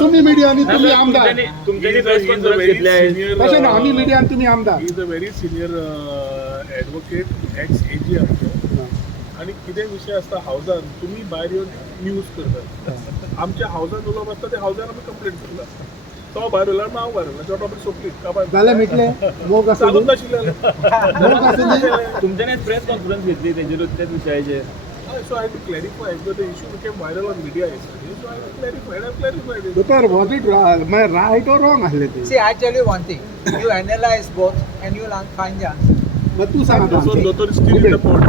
तुम्ही मीडिया आणि तुम्ही आमदार आम्ही मीडिया आणि तुम्ही आमदार. Is a very senior advocate x ag आमचो आणि कितें विशय आसता हावजान तुमी भायर येवन न्यूज करतात. आमच्या हावजान उलोवप आसता ते हावजान आमी कंप्लेंट करता. तो भायर उरला हांव भायर उरला तो टॉपीक सोंपली जाल्यार मिटले मोग चालूच नाशिल्लें. तुमच्यानी प्रेस कॉन्फरन्स घेतली तेजेरूच त्याच विशयाचेर. So I have to clarify because the issue became viral on media yesterday. So I have clarified it. Doctor, was it right or wrong? See, I tell you one thing. You analyze both and you will find the answer. But tu सांगा. So, doctor is still in the pot.